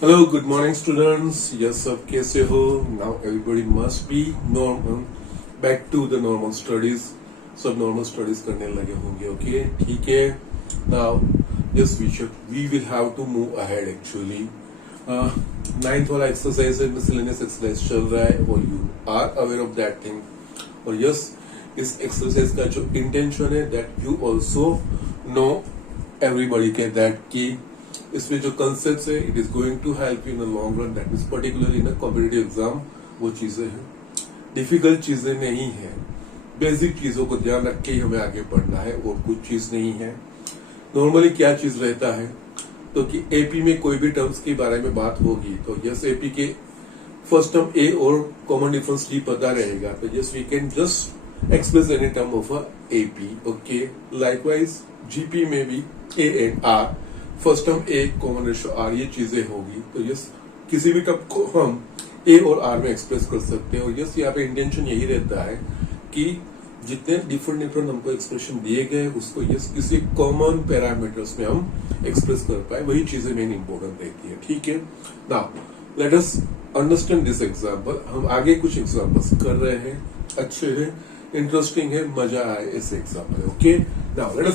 Hello, good morning, students. Yes, सब कैसे हो? Now everybody must be normal. Back to the normal studies. सब normal studies करने लगे होंगे, okay? ठीक है. Now, yes, we will have to move ahead actually. Ninth वाला exercise है, miscellaneous exercise चल रहा है, और you are aware of that thing. और yes, इस exercise का जो intention है, that you also know everybody के that की इसमें जो कंसेप्ट है it is going to help in the long run, that means particularly in a competitive exam. वो चीजें हैं, डिफिकल्ट चीजें नहीं है, बेसिक चीजों को ध्यान रख के ही हमें आगे बढ़ना है और कुछ चीज नहीं है. नॉर्मली क्या चीज रहता है तो कि एपी में कोई भी टर्म्स के बारे में बात होगी तो यस एपी के फर्स्ट टर्म ए और कॉमन डिफरेंस डी पता रहेगा तो yes we can just express any term of a AP. Okay, likewise GP में भी A and R first term A common ratio R ये चीजें होगी तो यस किसी भी टर्म को हम ए और आर में एक्सप्रेस कर सकते हैं. और यस यहाँ पे इंटेंशन यही रहता है कि जितने डिफरेंट हमको एक्सप्रेशन दिए गए उसको यस किसी कॉमन पैरामीटर्स में हम एक्सप्रेस कर पाए, वही चीजें मेन इंपॉर्टेंट रहती है. ठीक है, now let us understand this example. हम आगे कुछ एग्जांपल्स कर रहे हैं, अच्छे हैं, इंटरेस्टिंग है, मजा आए इस example. Okay, now let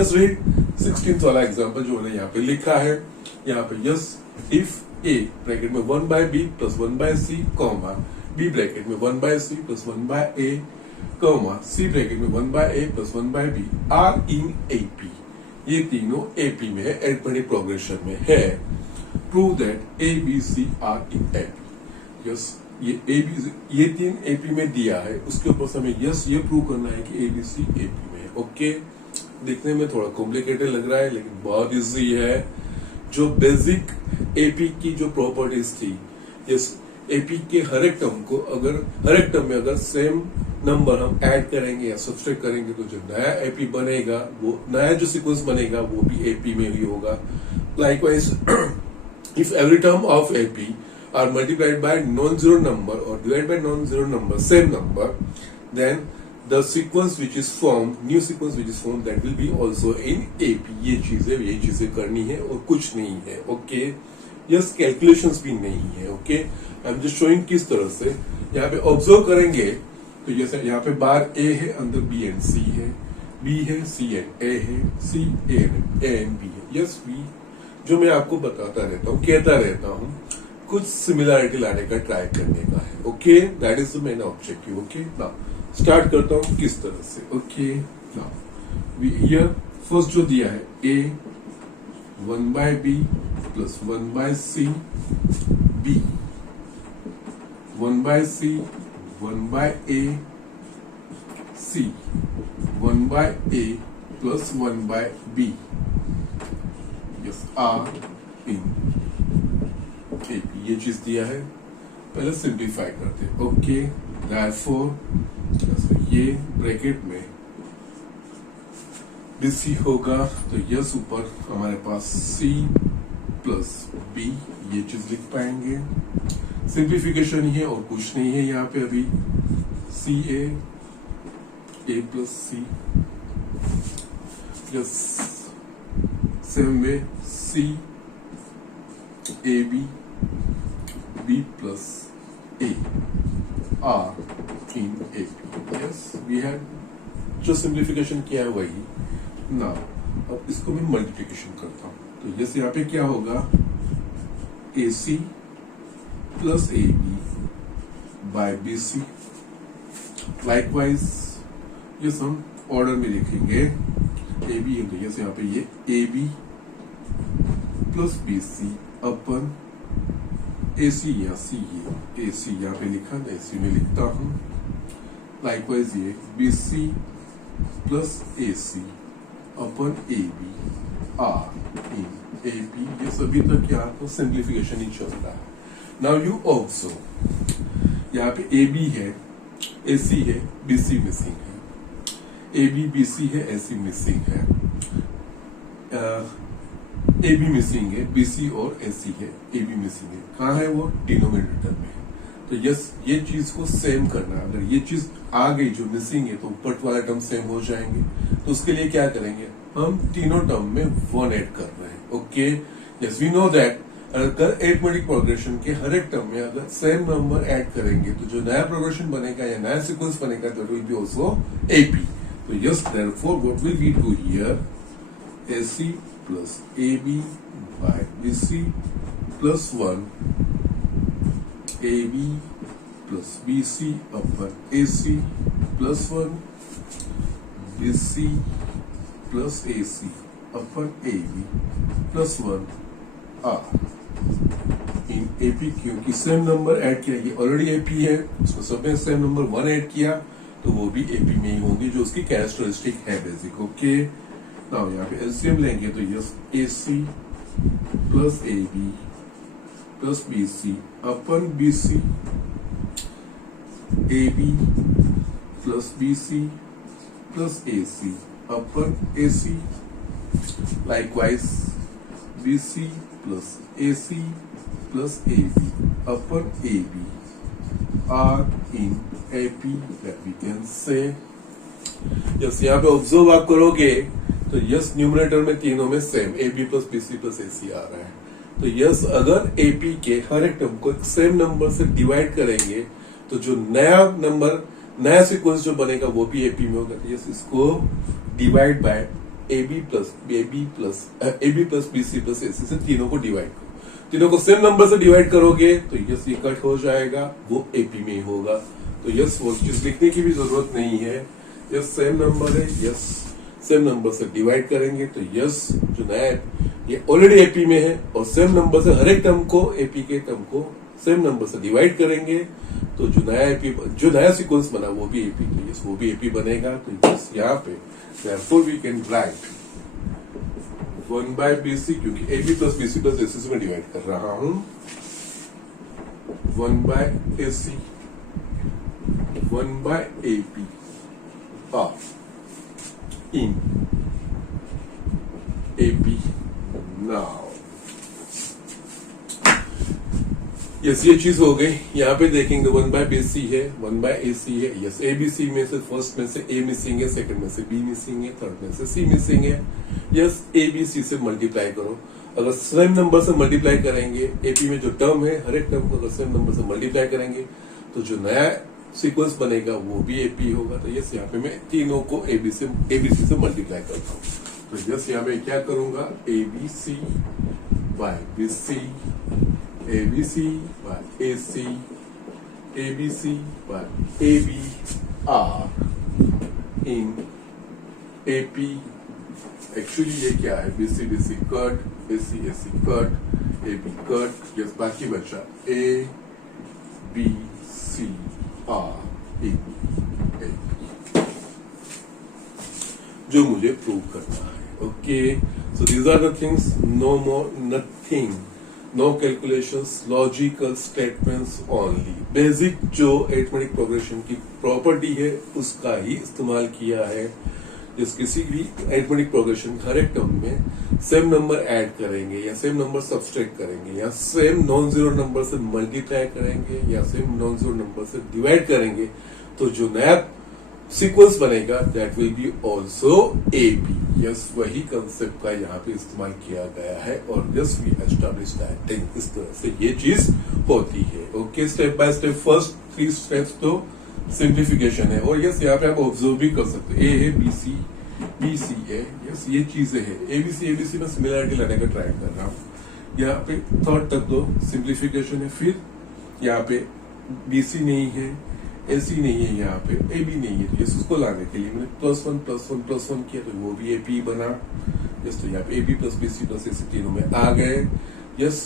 us read 16th वाला एग्जाम्पल जो मैंने यहाँ पे लिखा है. यहाँ पे यस इफ ए ब्रैकेट में 1 by b plus 1 by c comma b bracket में 1 by c plus 1 by a comma c bracket में 1 by a plus 1 by b are in AP, ये तीनों एपी में है, अरिथमेटिक प्रोग्रेशन में है. Prove that A B C are in AP. Yes ये तीन एपी में दिया है, उसके ऊपर से हमें यस ये प्रूव करना है कि एबीसी एपी में है. ओके, दिखने में थोड़ा कॉम्प्लिकेटेड लग रहा है लेकिन बहुत इजी है. जो बेसिक एपी की जो प्रॉपर्टीज थी, यस एपी के हर एक टर्म में अगर सेम नंबर हम ऐड करेंगे या सब्सट्रैक्ट करेंगे तो जो नया एपी बनेगा, वो नया जो सीक्वेंस बनेगा वो भी एपी में ही होगा. Likewise if every term of AP are multiplied by non-zero number or divided by non-zero number, same number, then the sequence which is formed, new sequence which is formed, that will be also in AP. ये चीजें करनी है और कुछ नहीं है. Okay, yes calculations भी नहीं है. Okay, I am just showing किस तरह से यहाँ पे ऑब्जर्व करेंगे तो जैसे यहाँ पे बार ए है, अंदर बी एंड सी है, बी है, सी एंड ए है, सी ए एंड बी है. यस बी जो मैं आपको बताता रहता हूँ, कहता रहता हूँ, कुछ सिमिलैरिटी लाने का ट्राई करने का है. Okay, that is the main objective. Okay, now start करता हूं किस तरह से. ओके, नाउ हियर फर्स्ट जो दिया है ए 1 by b plus 1 by c b 1 by c 1 by a c 1 by a plus 1 by b yes are in AP. ये चीज दिया है, पहले सिंप्लीफाई करते हैं. ओके, देयरफॉर ये ब्रैकेट में बीसी होगा तो यस ऊपर हमारे पास सी प्लस बी, ये चीज लिख पाएंगे. सिंप्लीफिकेशन ही है और कुछ नहीं है यहाँ पे अभी. C A plus C yes same way C A B plus A are in AP. Yes we had जो सिंप्लीफिकेशन किया है वही. ना अब इसको मैं मल्टीप्लिकेशन करता हूं तो यस यहाँ पे क्या होगा A C plus A B by B C. Likewise yes हम ऑर्डर में लिखेंगे ए बी है तो यस यहाँ पे ये A B plus B C upon A C या सी, ये ए सी यहाँ पे लिखा ना, ए सी में लिखता हूं. लाइकवाइज ये B C plus A C upon A B are in A P. ये सभी तक यहाँ तो सिंप्लीफिकेशन ही चल रहा है. नाउ यू ऑब्जर्व यहाँ पे ए बी है, ए सी है, बी सी मिसिंग है, ए बी बी सी है, ए सी मिसिंग है, ए बी मिसिंग है, बी सी और ए सी है, ए बी मिसिंग है. कहाँ है वो? डिनोमिनेटर में है. तो यस ये चीज को सेम करना है. अगर ये चीज आ गई जो मिसिंग है तो ऊपर वाला टर्म सेम हो जाएंगे. तो उसके लिए क्या करेंगे, हम तीनों टर्म में 1 ऐड कर रहे हैं. Okay, yes we know that अगर अरिथमेटिक प्रोग्रेशन के हर एक टर्म में अगर सेम नंबर ऐड करेंगे तो जो नया प्रोग्रेशन बनेगा या नया सीक्वेंस बनेगा that will be also AP. तो yes therefore what will we do here, AC plus AB by BC plus 1 AB plus BC अपन AC plus 1 BC plus AC अपन AB plus 1 are in AP. क्योंकि same number add किया, ये already AP है, उसमें सब में same number 1 add किया तो वो भी एपी में ही होंगी जो उसकी कैरेक्टरिस्टिक है बेसिक. ओके, नाउ यहाँ पे एलसीएम लेंगे तो yes AC plus AB plus BC upon BC AB plus BC plus AC upon AC. Likewise BC plus AC plus AB upon AB are in AP that we can say. Yes, यहाँ पे observe आप करोगे तो yes numerator में तीनों में same AB plus BC plus AC आ रहा है. तो यस अगर एपी के हर एक टर्म को सेम नंबर से डिवाइड करेंगे तो जो नया नंबर नया सीक्वेंस जो बनेगा वो भी एपी में होगा. तो यस इसको divide by AB plus BC plus AC से तीनों को डिवाइड करो. तीनों को सेम नंबर से डिवाइड करोगे तो यस ये कट हो जाएगा, वो एपी में ही होगा. तो यस वो चीज लिखने की भी जरूरत नहीं है. यस सेम नंबर है, यस सेम नंबर से डिवाइड करेंगे तो यस जो नया ये ऑलरेडी एपी में है और सेम नंबर से हर एक टर्म को एपी के टर्म को सेम नंबर से डिवाइड करेंगे तो जो नया सीक्वेंस बना वो भी एपी. तो यस वो भी एपी बनेगा. तो यस यहाँ पे therefore we can write 1 by BC, क्योंकि AB plus BC plus AC से मैं डिवाइड कर रहा हूं, 1 by AC 1 by AP in AP. now yes ये चीज हो गई. यहाँ पे देखेंगे 1 by BC है, 1 by AC है. यस ABC में से फर्स्ट में से A मिसिंग है, सेकंड में से B मिसिंग है, थर्ड में से C मिसिंग है. यस ABC से मल्टीप्लाई करो. अगर सेम नंबर से मल्टीप्लाई करेंगे, एपी में जो टर्म है हर एक टर्म को अगर सेम नंबर से मल्टीप्लाई करेंगे तो जो नया सीक्वेंस बनेगा वो भी एपी होगा. तो यस यहाँ पे मैं तीनों को एबीसी से मल्टीप्लाई करता हूँ. तो यस यहाँ मैं क्या करूंगा, ABC by BC ABC by AC, ABC by AB R in AP. Actually ये क्या है, BC BC cut, AC AC cut, AB cut. Yes बाकी बचा A B C R in AP जो मुझे प्रूव करना है. Okay, so these are the things, no more nothing, no calculations, logical statements only. Basic जो arithmetic progression की property है उसका ही इस्तेमाल किया है. जिस किसी भी अरिथमेटिक प्रोग्रेशन हर एक टर्म में सेम नंबर ऐड करेंगे या सेम नंबर सब्सट्रैक्ट करेंगे या सेम नॉन जीरो नंबर से मल्टीप्लाई करेंगे या सेम नॉन जीरो नंबर से डिवाइड करेंगे तो जो नया सीक्वेंस बनेगा that will be also AP. Yes वही कंसेप्ट का यहाँ पे इस्तेमाल किया गया है और yes we establish that thing. इस तरह से ये चीज होती है. Okay, step by step first 3 steps तो सिंप्लीफिकेशन है. और यस यहाँ पे आप ऑब्जर्व भी कर सकते हैं, ए है बीसी बीसी है, यस ये चीजें है. एबीसी में सिमिलरिटी लाने का ट्राई कर रहा हूँ. यहाँ पे थर्ड तक तो सिंप्लीफिकेशन है. फिर यहाँ पे बीसी नहीं है, एसी नहीं है, यहाँ पे एबी नहीं है. तो यस उसको लाने के लिए मैंने +1 किया तो वो भी एपी बना. यस तो यहाँ पे AB plus BC plus AC तीनों में आ गए. Yes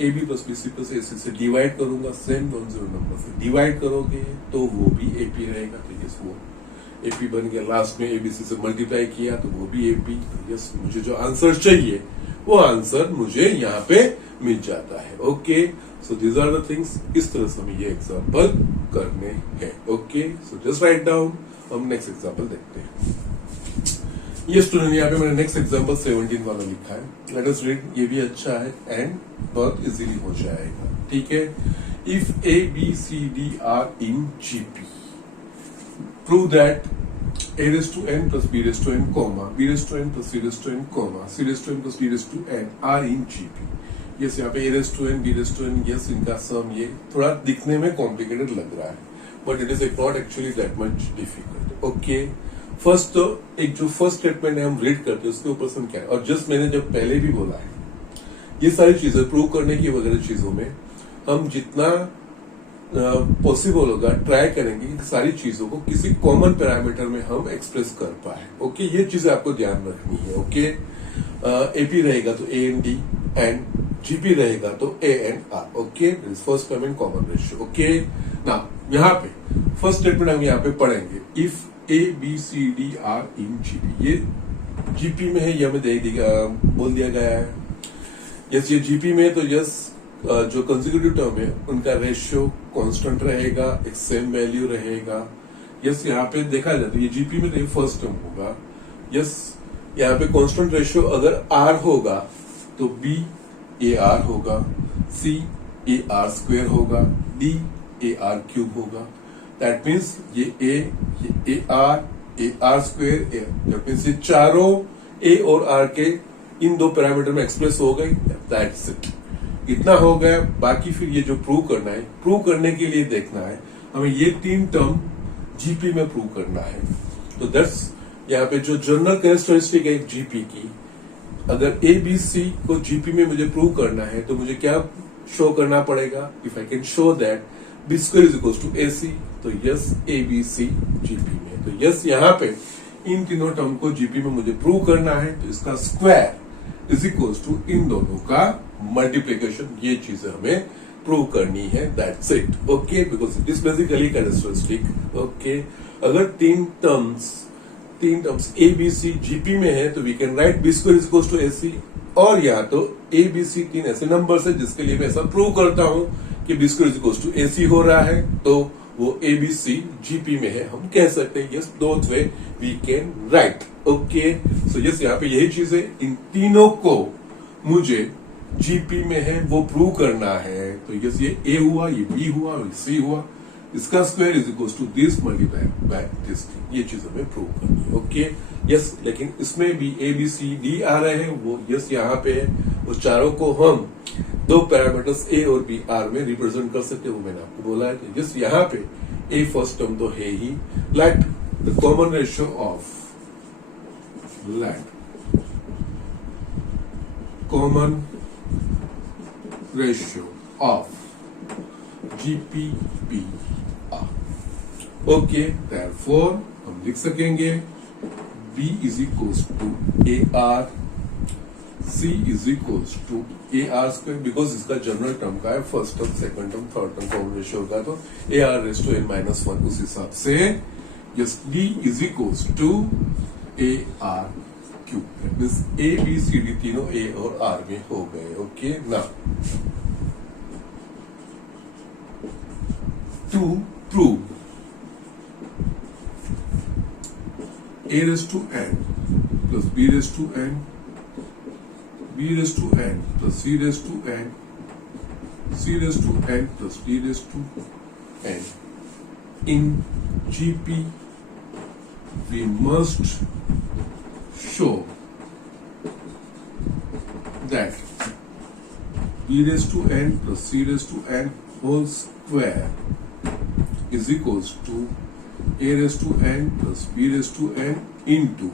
AB plus BC plus AC से डिवाइड करूंगा, सेम नॉन जीरो नंबर से डिवाइड करोगे तो वो भी एपी रहेगा. तो यस वो एपी बन गया. लास्ट में एबीसी से मल्टीप्लाई किया तो वो भी एपी. तो यस मुझे जो आंसर चाहिए वो आंसर मुझे यहाँ पे मिल जाता है. Okay, so these are the things. इस तरह से हमें ये एग्जाम्पल करने हैं. Okay, so just write down. हम नेक्स्ट एग्जाम्पल देखते हैं. ये स्टूडेंट यहाँ पे मैंने नेक्स्ट एग्जाम्पल 17 वाला लिखा है. Let us read. ये भी अच्छा है एंड बहुत इजीली हो जाएगा. ठीक है. If A B C D are in GP, prove that a raised to n plus b raised to n comma b raised to n plus c raised to n comma c raised to n plus d raised to n are in GP. Yes यहाँ पे a raise to n b raise to n, yes इनका sum ये थोड़ा दिखने में complicated लग रहा है, but it is not actually that much difficult. Okay, first तो एक जो फर्स्ट स्टेटमेंट है हम रीड करते हैं उसके ऊपर से हम क्या है, और जस्ट मैंने जब पहले भी बोला है ये सारी चीजें प्रूव करने की वगैरह चीजों में हम जितना पॉसिबल होगा ट्राई करेंगे कि सारी चीजों को किसी कॉमन पैरामीटर में हम एक्सप्रेस कर पाए। ओके, ये चीजें आपको ध्यान रखनी है। ओके, एपी रहेगा तो A N D and GP रहेगा तो A N R. Okay, first term in common ratio. Okay, ना यहाँ पे फर्स्ट स्टेटमेंट हम यहाँ पे पढ़ेंगे, if A B C D are in GP, ये जीपी में है, ये हमें बोल दिया गया है। यस, ये जीपी में, तो यस जो कंसेक्यूटिव टर्म है उनका रेशियो कांस्टेंट रहेगा, एक सेम वैल्यू रहेगा। यस, यहाँ पे देखा जाए तो ये जीपी में तो फर्स्ट टर्म होगा। यस, यहाँ पे कांस्टेंट रेशियो अगर आर होगा तो बी ए आर होगा, सी ए आर स्क्वेयर होगा, डी ए आर क्यूब होगा। दैट मीन्स ये A R square, that means ये चारों ए और आर के इन दो पैरामीटर में एक्सप्रेस हो गई। दैट्स इट, इतना हो गया। बाकी फिर ये जो प्रूव करना है, प्रूव करने के लिए देखना है हमें ये तीन टर्म जीपी में प्रूव करना है। तो दैट्स यहाँ पे जो जनरल कैरेक्टरिस्टिक है जीपी की, अगर ए बी सी को जीपी में मुझे प्रूव करना है तो मुझे क्या शो करना पड़ेगा, if I can show that B square is equal to A C, तो yes A B C GP में, तो यस यहाँ पे इन तीनों टर्म को जीपी में मुझे प्रूव करना है, तो इसका स्क्वायर इज इक्वल टू इन दोनों का मल्टीप्लीकेशन, ये चीजें हमें प्रूव करनी है। That's it. Okay, because it is basically characteristic. Okay, अगर तीन terms A B C GP में है तो we can write B square is equal to A C, और या तो ए बी सी तीन ऐसे नंबर्स है जिसके लिए मैं ऐसा प्रूव करता हूं कि B square is equal to A C हो रहा है, तो वो ए बी सी जीपी में है, हम कह सकते हैं yes both way we can write. Okay, so yes यहाँ पे यही चीज है, इन तीनों को मुझे जीपी में है वो प्रूव करना है। तो यस ये ए हुआ, ये बी हुआ, ये सी हुआ, इसका square is equal to this multiply by this, ये चीज हमें प्रूव करनी है। ओके, यस, लेकिन इसमें भी ए बी सी डी आ रहे हैं, वो यस यहाँ पे है, वो चारों को हम दो पैरामीटर्स ए और बी आर में रिप्रेजेंट कर सकते हैं, वो मैंने आपको बोला है। तो यस यहाँ पे ए फर्स्ट टर्म तो है ही, let the common ratio of common ratio of GP b r. Okay, therefore हम लिख सकेंगे b is equals to a r, c is equals to a are square, because इसका जनरल टर्म का है, first term, second term, third term common ratio होगा, तो a r raised to n minus one, उस हिसाब से yes d is equals to a r cube, means A B C D तीनों ए और आर में हो गए। ओके, ना to prove a raised to n plus b raised to n, b raised to n plus c raised to n, c raised to n plus d raised to n in GP, we must show that b raised to n plus c raised to n whole square is equals to a raised to n plus b raised to n into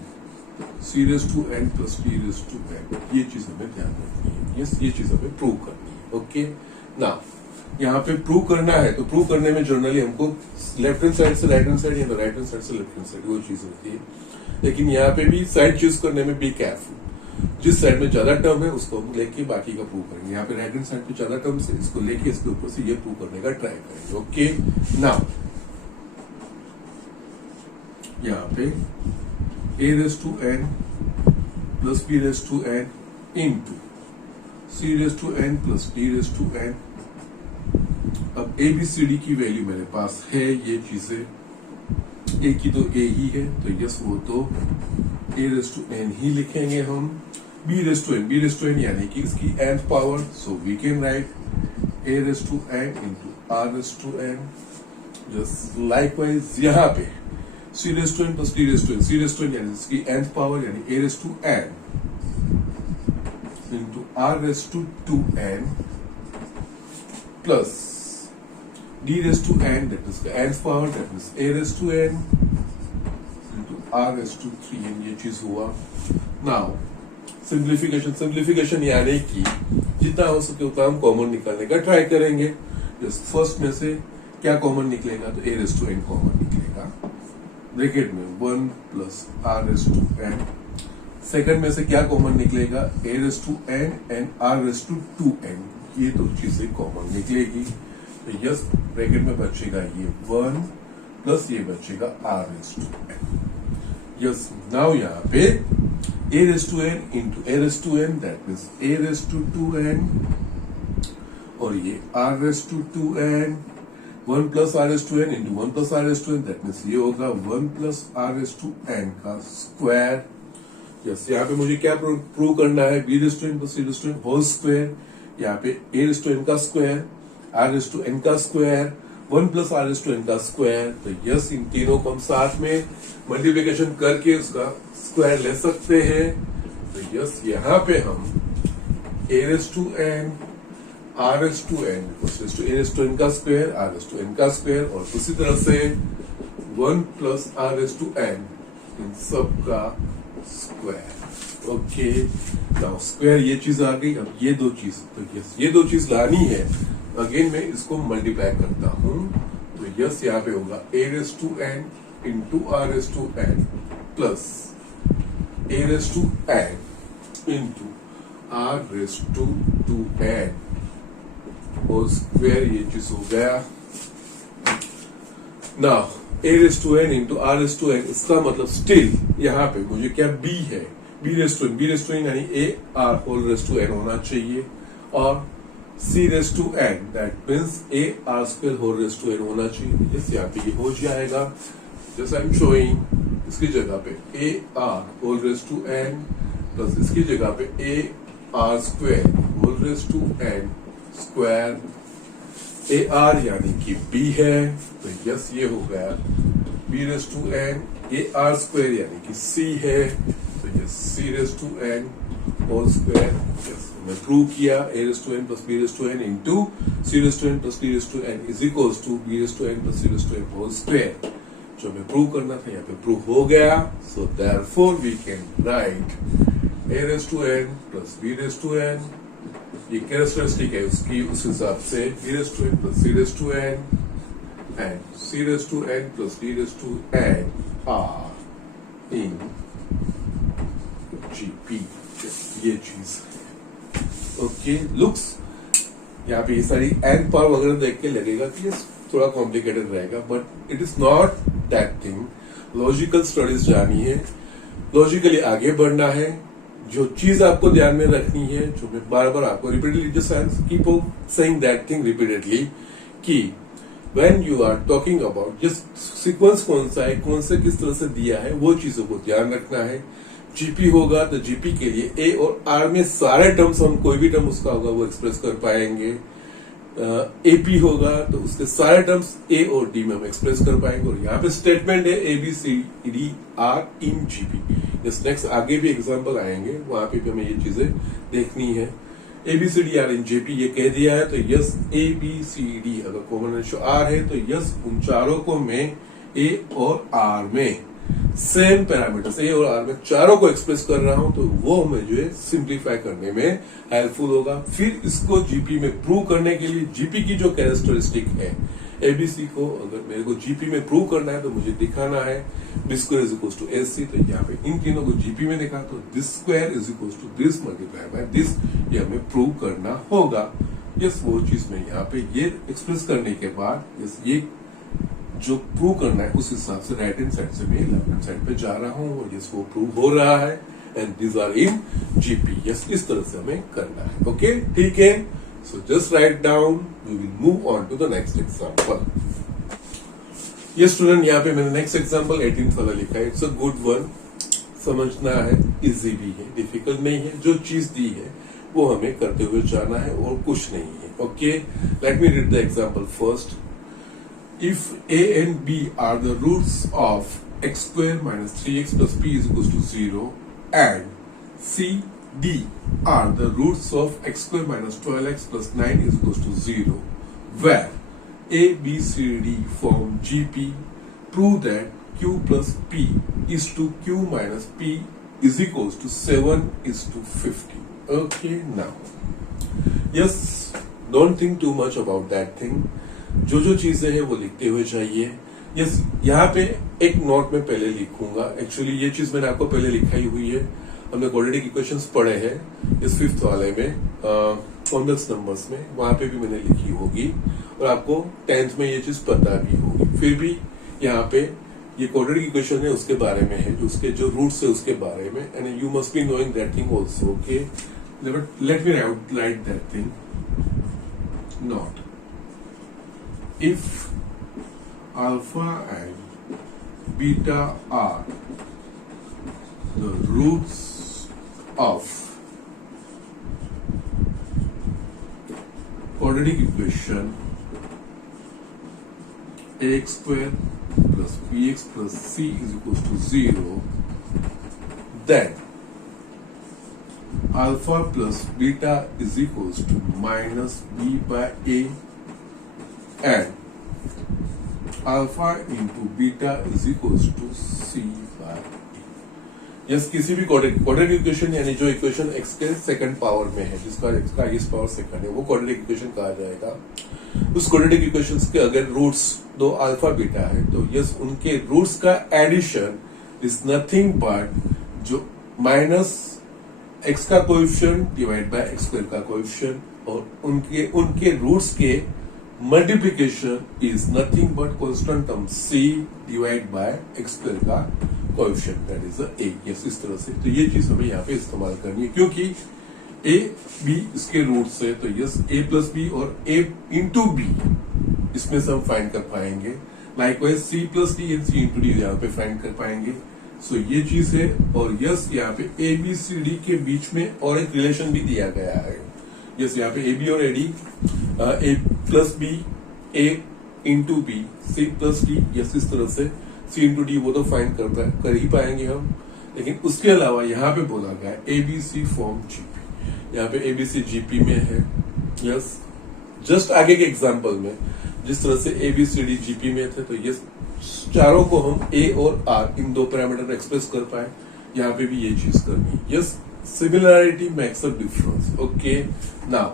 c raised to n plus d raised to n। ये चीज हमें ध्यान रखनी है। Yes, ये चीज हमें prove करनी है। ओके, ना यहाँ पे प्रूव करना है तो प्रूव करने में जनरली हमको लेफ्ट हैंड साइड से राइट हैंड साइड या राइट हैंड साइड से लेफ्ट हैंड साइड वो चीज होती है, लेकिन यहाँ पे भी साइड चूज करने में बी केयरफुल, जिस साइड में ज्यादा टर्म है उसको हम लेके बाकी का प्रूव करेंगे। यहाँ पे राइट हैंड साइड पे ज्यादा टर्म है, इसको लेके इसके ऊपर से ये प्रूव करने का ट्राई करेंगे। ओके, नाउ यहाँ पे a raised to n plus b raised to n into c raised to n plus d raised to n। अब a b c d की वैल्यू मेरे पास है, ये चीजें a की तो a ही है, तो यस वो तो a raised to n ही लिखेंगे हम। b raised to n यानी कि इसकी nth power, so we can write a raised to n into r raised to n। Just likewise यहाँ पे c raised to n plus d raised to n, c raised to n यानी इसकी nth power यानी a raised to n into r raised to 2n plus d raised to n, that is nth power, that is a raised to n into r raised to 3n, ये चीज हुआ. Now simplification यानी कि जितना हो सके उतना हम कॉमन निकालने का ट्राई करेंगे. फर्स्ट में से क्या कॉमन निकलेगा, तो a raised to n common निकलेगा ब्रैकेट में 1 plus r raised to n. Second में से क्या कॉमन निकलेगा, a raised to n and r raised to 2n, ये दो चीजें कॉमन निकलेगी. तो यस ब्रैकेट में बचेगा ये 1 प्लस ये बचेगा r raised to n. Yes now यहाँ पे a raised to n into a raised to n, that is a raised to 2n, और ये r raised to 2n, 1 plus r raised to n into 1 plus r raised to n, that means ये होगा 1 plus r raised to n का square. Yes यहाँ पे मुझे क्या prove करना है, b raised to n plus c raised to n whole square. यहाँ पे a raised to n का square, r raised to n का square, 1 plus r raised to n का स्क्वायर. तो यस इन तीनों को हम साथ में मल्टीप्लिकेशन करके उसका स्क्वायर ले सकते हैं. तो यस यहाँ पे हम a raised to n, r raised to n, raised to a raised to n का square, r raised to n का स्क्वायर, और उसी तरह से 1 plus r raised to n, इन सब का स्क्वायर. ओके, नाउ स्क्वायर ये चीज आ गई. अब ये दो चीज, तो यस ये दो चीज लानी है. अगेन मैं इसको मल्टीप्लाई करता हूं, तो यस यहाँ पे होगा a raised to n into r raised to n plus a raised to n into r raised to 2n और स्क्वायर, ये चीज हो गया. Now a raised to n into r raised to n, इसका मतलब स्टिल यहाँ पे मुझे क्या b है, b raised to n यानी a r whole raised to n होना चाहिए, और c raised to n, that means a r square whole raised to n होना चाहिए. जैसे यहाँ पे ये हो जाएगा, जैसे आई एम शोइंग, इसकी जगह पे a r whole raised to n plus इसकी जगह पे a r square whole raised to n square. A R यानी कि b है, तो यस ये हो गया b raised to n. A are square यानी कि c है, तो yes c raised to n whole square. Yes मैं प्रूव किया a raised to n plus b raised to n into c raised to n plus d raised to n is equals to b raised to n plus c raised to n whole square. जो हमें prove करना था यहाँ पे prove हो गया. So therefore we can write a raised to n plus b raised to n, ये characteristic है उसकी, उस हिसाब से b raised to n plus c raised to n and c raised to n plus d raised to n are in GP. ये चीज okay. Looks यहाँ पे ये सारी n पावर वगैरह देख के लगेगा कि ये थोड़ा कॉम्प्लिकेटेड रहेगा, but it is not that thing. Logical studies जानी है, लॉजिकली आगे बढ़ना है. जो चीज आपको ध्यान में रखनी है, जो मैं बार बार आपको repeatedly just keep on saying that thing repeatedly, कि when you are talking about just sequence कौन सा है, कौन से किस तरह से दिया है, वो चीजों को ध्यान रखना है. जीपी होगा तो जीपी के लिए ए और आर में सारे टर्म्स, हम कोई भी टर्म उसका होगा वो एक्सप्रेस कर पाएंगे. एपी होगा तो उसके सारे टर्म्स ए और डी में हम एक्सप्रेस कर पाएंगे. और यहाँ पे स्टेटमेंट है A B C D are in GP. इस नेक्स्ट आगे भी एग्जांपल आएंगे, वहां पे भी हमें ये चीजें देखनी है. A B C D are in GP ये कह दिया है, तो yes A B C D अगर कॉमन रेशियो आर है तो यस उन चारों को मैं ए और आर में सेम पैरामीटर्स ए और आर में चारों को एक्सप्रेस कर रहा हूं, तो वो हमें जो है सिंप्लीफाई करने में हेल्पफुल होगा. फिर इसको जीपी में प्रूव करने के लिए जीपी की जो कैरेक्टरिस्टिक है एबीसी को, अगर मेरे को जीपी में प्रूव करना है तो मुझे दिखाना है B square is equal to S C. तो यहाँ पे इन तीनों को जीपी में देखा तो this square is equal to this multiply by this, ये हमें प्रूव करना होगा. यस वो चीज में यहाँ पे ये एक्सप्रेस करने के बाद यस ये जो प्रूव करना है उस हिसाब से राइट हैंड साइड से मैं लेफ्ट हैंड साइड पे जा रहा हूँ, और यस वो प्रूव हो रहा है. And these are in GP. Yes इस तरह से हमें करना है. ओके ठीक है. So just write down. We will move on to the next example. ये स्टूडेंट यहाँ पे मैंने नेक्स्ट एग्जाम्पल 18th वाला लिखा है. इट्स अ गुड वन, समझना है, इजी भी है, डिफिकल्ट नहीं है. जो चीज दी है वो हमें करते हुए जाना है और कुछ नहीं है. Okay let me read the example first. If a and b are the roots of x square minus 3x plus p is equals to 0 and c, D are the roots of x square minus 12x plus 9 is equals to 0, where A, B, C, D form GP. Prove that Q plus P is to Q minus P is equals to 7 is to 50. Okay, now yes, don't think too much about that thing. जो चीजें हैं वो लिखते हुए जाइए. Yes, यहाँ पे एक नोट में पहले लिखूंगा. एक्चुअली ये चीज मैंने आपको पहले लिखाई हुई है. हमने क्वाड्रेटिक इक्वेशंस पढ़े हैं इस 5th वाले में, कॉन्वेक्स नंबर्स में, वहां पे भी मैंने लिखी होगी और आपको 10th में ये चीज पता भी होगी. फिर भी यहाँ पे ये क्वाड्रेटिक इक्वेशन है उसके बारे में है, जो उसके जो रूट्स है उसके बारे में, and you must be knowing that thing also. Okay, let me right that thing. Not if alpha and beta are the roots of quadratic equation ax square plus bx plus c is equals to 0, then alpha plus beta is equals to minus b by a and alpha into beta is equals to c by a. Yes, किसी भी quadratic equation यानी जो equation x के second power में है, जिसका x का highest power second है, वो क्वाड्रेटिक इक्वेशन कहा जाएगा. उस क्वाड्रेटिक इक्वेशंस के अगर रूट्स दो अल्फा बीटा है तो यस, उनके रूट्स का एडिशन इज नथिंग बट जो माइनस x का coefficient divide by x square का कोएफिशिएंट, और उनके रूट्स के multiplication is nothing but constant term c divide by x square का coefficient, that is a. Yes, इस तरह से. तो ये चीज हमें यहाँ पे इस्तेमाल करनी है क्योंकि a b इसके रूट्स है, तो यस a प्लस बी और a इंटू बी इसमें से हम फाइंड कर पाएंगे. Likewise c plus D and c into D यहाँ पे फाइंड कर पाएंगे. सो ये चीज है. और यस, यहाँ पे a b c d के बीच में और एक रिलेशन भी दिया गया है. यस, यहाँ पे ए बी और A D, A plus B, A into B, C plus D. Yes, इस तरह से सी इंटू डी वो तो फाइंड कर ही पाएंगे हम. लेकिन उसके अलावा यहाँ पे बोला गया A B C form GP. यहाँ पे ए बी सी जीपी में है. यस, जस्ट आगे के एग्जाम्पल में जिस तरह से A B C D GP में थे, तो यस चारों को हम ए और आर इन दो पैरामीटर में एक्सप्रेस कर पाए. यहाँ पे भी ये चीज करनी. Yes, similarity makes a difference. Okay, now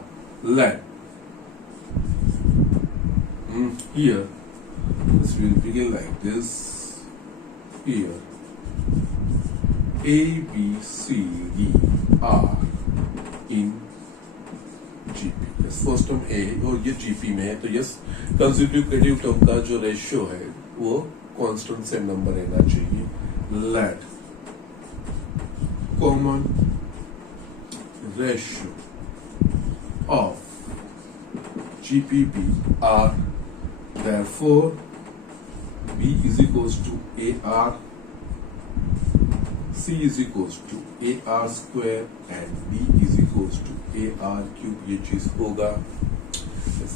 let here this will begin like this. Here A, B, C, D are in GP. Yes, first term A और ये GP में है, तो यस कंसेक्यूटिव टर्म का जो रेशियो है वो constant से नंबर रहना चाहिए. Let common ratio of GPB are, therefore B is equals to AR, C is equals to AR square and D is equals to AR cube. ये चीज होगा.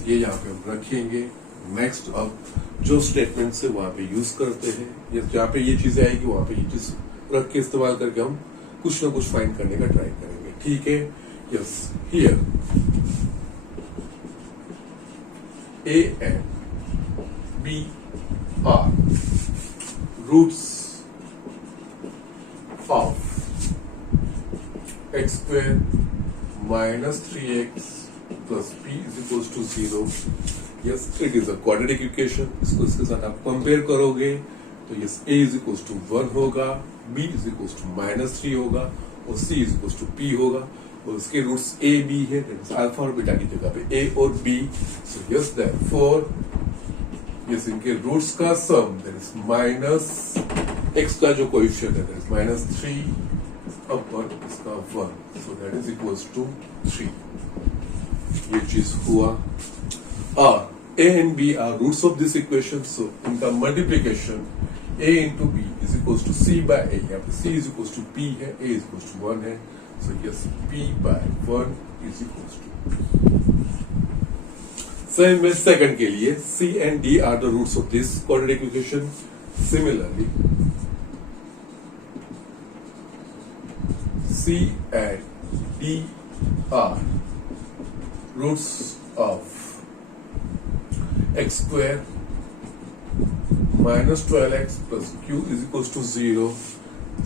ये यहाँ पे हम रखेंगे. नेक्स्ट अब जो स्टेटमेंट से वहां पे यूज करते हैं, जहाँ पे ये चीजें आएगी वहां पे ये चीज रख के इस्तेमाल करके हम कुछ ना कुछ फाइंड करने का ट्राई करेंगे. ठीक है. Yes, here A and B are roots of x square minus 3x plus b is equals to 0. Yes, it is a quadratic equation. इसको इसके साथ आप कंपेयर करोगे तो yes a is equals to 1 होगा, b is equals to minus 3 होगा और c is equals to p होगा. और उसके रूट्स a b है, अल्फा और बीटा की जगह पे a और b. So yes, therefore yes इनके रूट्स का sum that is minus x का जो कोएफिशिएंट है दैट इज माइनस 3 अपॉन इसका 1, so that is equals to 3. ये चीज हुआ. और a and b are roots of this equation, so इनका multiplication a into b is equals to c by a. यहाँ पे c is equals to p है, a is equals to 1 है. So yes, p by 1 is equals to p. Same में second के लिए c and d are the roots of this quadratic equation. Similarly, c and D are roots of x square minus 12x plus q is equals to 0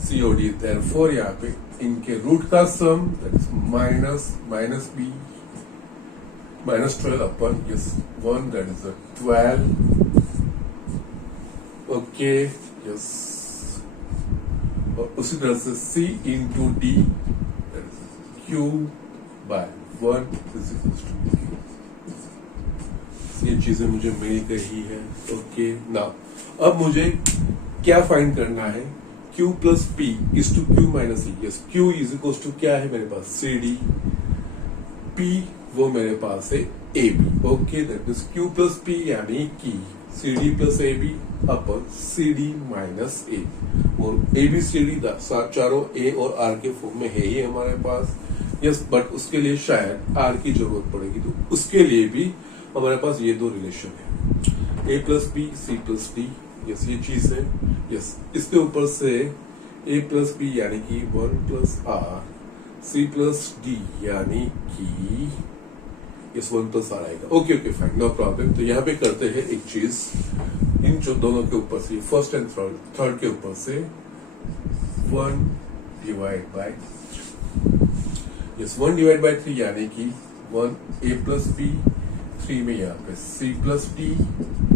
COD. Therefore यहाँ पे इनके root का sum that is minus b minus 12 upon yes 1 that is a 12. Okay, yes. और उसी तरह से c into d that is q by 1 is equals to q. ये चीजें मुझे मिल गई है. ओके नाउ अब मुझे क्या फाइंड करना है? q plus p is to q minus e. yes q is equals to क्या है मेरे पास? cd. p वो मेरे पास है AB. Okay that means Q plus P यानी कि CD plus AB upon CD minus A. और ABCD चारों A और R के फॉर्म में है ही हमारे पास. यस बट उसके लिए शायद R की जरूरत पड़ेगी, तो उसके लिए भी हमारे पास ये दो रिलेशन है, A plus B C plus D. Yes ये चीज है. यस इसके ऊपर से A प्लस B यानी कि 1 plus R C plus D यानी कि इस 1 प्लस आर आएगा. Okay okay fine no problem. तो यहाँ पे करते हैं एक चीज, इन जो दोनों के ऊपर से फर्स्ट एंड थर्ड के ऊपर से 1 डिवाइड बाय 3 यानी कि 1 A प्लस B 3 में यहाँ पे C plus D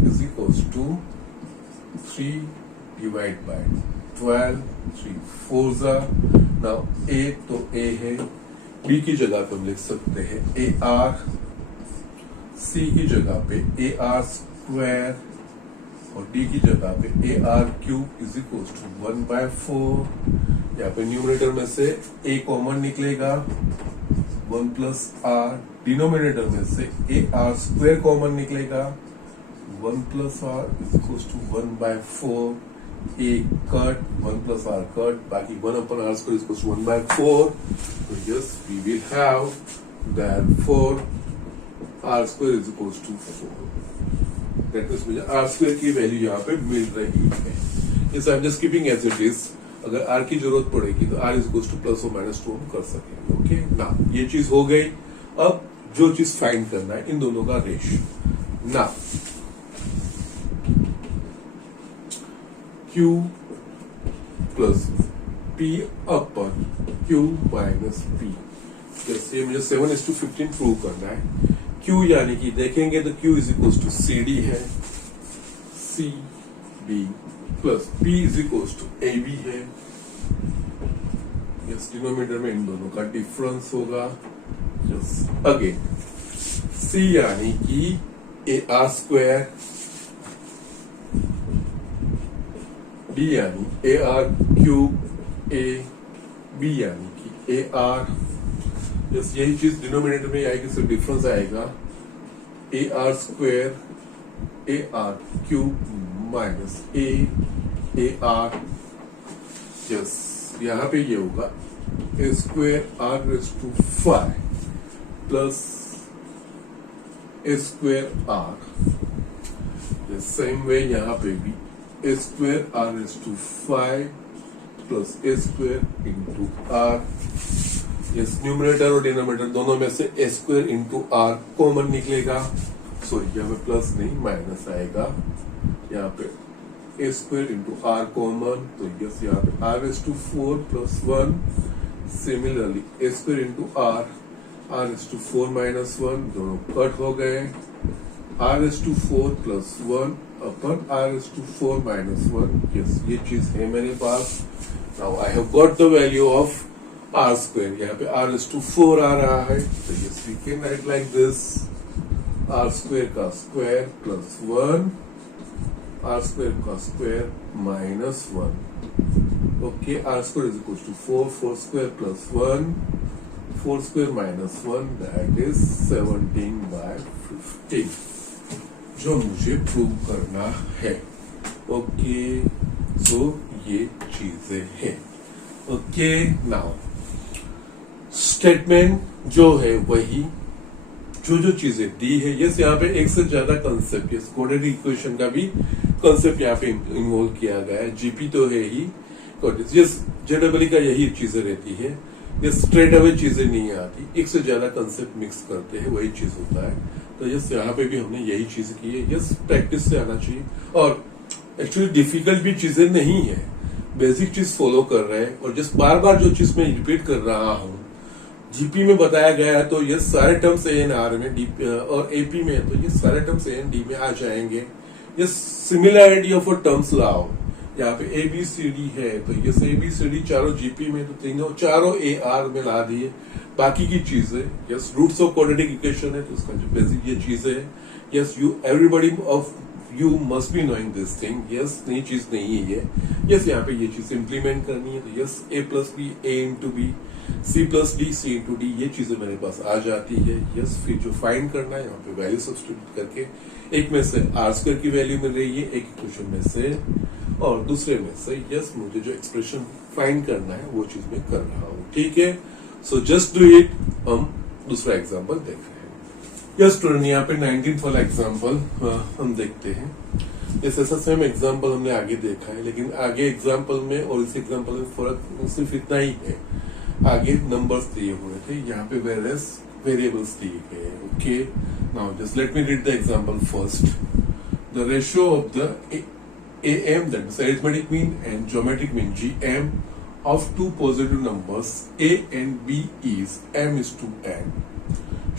is equals to 3 divide by 12 3 4 now A तो A है, B की जगह पे हम लिख सकते हैं AR, C की जगह पे AR स्क्वायर और D की जगह पे AR cube is equals to 1/4. यहाँ पे न्यूमरेटर में से A कॉमन निकलेगा 1 प्लस R, डिनोमिनेटर में से AR स्क्वायर कॉमन निकलेगा 1 plus R is equals to 1/4. A cut 1 plus R cut, बाकी 1 upon R square is equals to 1/4. So yes, we will have therefore R square is equals to 4. That means मुझे R square की value यहाँ पे मिल रही है. Yes, I'm just keeping as it is. अगर R की जरूरत पड़ेगी तो R is equals to plus or minus 2 हम कर सकेंगे. ओके ना ये चीज हो गई. अब जो चीज फाइंड करना है इन दोनों का रेशियो. ना Q प्लस P अपन Q माइनस P. जैसे मुझे 7:15 प्रूव करना है. Q यानी कि देखेंगे तो Q is equals to CD है, CB plus P is equals to AB है. यस डिनोमिनेटर में इन दोनों का डिफरेंस होगा. यस अगेन C यानी कि AR स्क्वायर, D यानी AR क्यूब, AB यानी कि AR. यस यही चीज डिनोमिनेटर में आएगी, सिर्फ डिफरेंस आएगा AR square AR cube minus AR. Yes यहाँ पे ये होगा A square R raise to 5 plus A square R. Same way यहाँ पे भी A square R raised to 5 plus A square into R. Yes numerator और denominator दोनों में से A square into R common निकलेगा. सॉरी यहाँ पे प्लस नहीं माइनस आएगा. यहाँ पे A square into R common, तो यस यहाँ पे R raised to 4 plus 1. Similarly A square into R raised to 4 minus 1 दोनों कट हो गए. R raised to 4 plus 1 upon R is to 4 minus 1. yes ये चीज है मेरे पास. now I have got the value of R square. यहाँ पे R is to 4 आ रहा है, तो yes we can write like this R square का स्क्वायर प्लस 1 R square का square minus 1. Okay R square is equal to 4 square plus 1 4 square minus 1 that is 17/15 जो मुझे prove करना है. ओके सो ये चीजें हैं. ओके नाउ स्टेटमेंट जो है वही जो चीजें दी है. यस यहाँ पे एक से ज्यादा कंसेप्ट, यस क्वाड्रेटिक इक्वेशन का भी कंसेप्ट यहाँ पे इन्वॉल्व किया गया है. जीपी तो है ही, यस जेडब्ल्यू का यही चीजें रहती है. ये स्ट्रेट अवे चीजें नहीं आती, एक से ज्यादा कंसेप्ट मिक्स करते हैं, वही चीज होता है। तो यस यहाँ पे भी हमने यही चीज की है। यस प्रैक्टिस से आना चाहिए, और एक्चुअली डिफिकल्ट भी चीजें नहीं है, बेसिक चीज फॉलो कर रहे हैं। और जस्ट बार बार जो चीज मैं रिपीट कर रहा हूँ, जीपी में बताया गया है तो ये सारे टर्म्स ए एन आर में, डी और एपी में है तो ये सारे टर्म्स ए एन डी में आ जाएंगे। ये सिमिलैरिटी ऑफ टर्म्स लाओ, यहाँ पे ए बी सी डी है तो ये ए बी सी डी चारों जीपी में, तो तीनों चारों ए आर में ला दिए। बाकी की चीजें yes roots of quadratic equation है तो उसका जो बेसिक ये चीजें है। Yes you everybody of you must be knowing this thing. Yes नई चीज नहीं है ये। यस यहाँ पे ये चीज इम्प्लीमेंट करनी है तो yes a plus B A into B, C plus d c into d, ये चीजें मेरे पास आ जाती है। यस फिर जो फाइंड करना है यहाँ पे वैल्यू सब्स्टिट्यूट करके, एक में से आर स्क्वायर की वैल्यू मिल रही है, एक इक्वेशन में से, और दूसरे में से यस मुझे जो एक्सप्रेशन फाइंड करना है वो चीज मैं कर रहा हूँ। ठीक है, सो जस्ट डू इट। हम दूसरा एग्जाम्पल देख रहे हैं। यस स्टूडेंट, यहाँ पे 19th वाला एग्जाम्पल हम देखते हैं। इस ऐसा सेम एग्जाम्पल हमने आगे देखा है, लेकिन आगे एग्जाम्पल में और इस एग्जाम्पल में फर्क सिर्फ इतना ही है, आगे नंबर्स दिए हुए थे, यहाँ पे वेरिएबल्स दिए गए। Okay, now just let me read the example first. The ratio of the AM, that is arithmetic mean, and geometric mean GM of two positive numbers A and B is M is to N.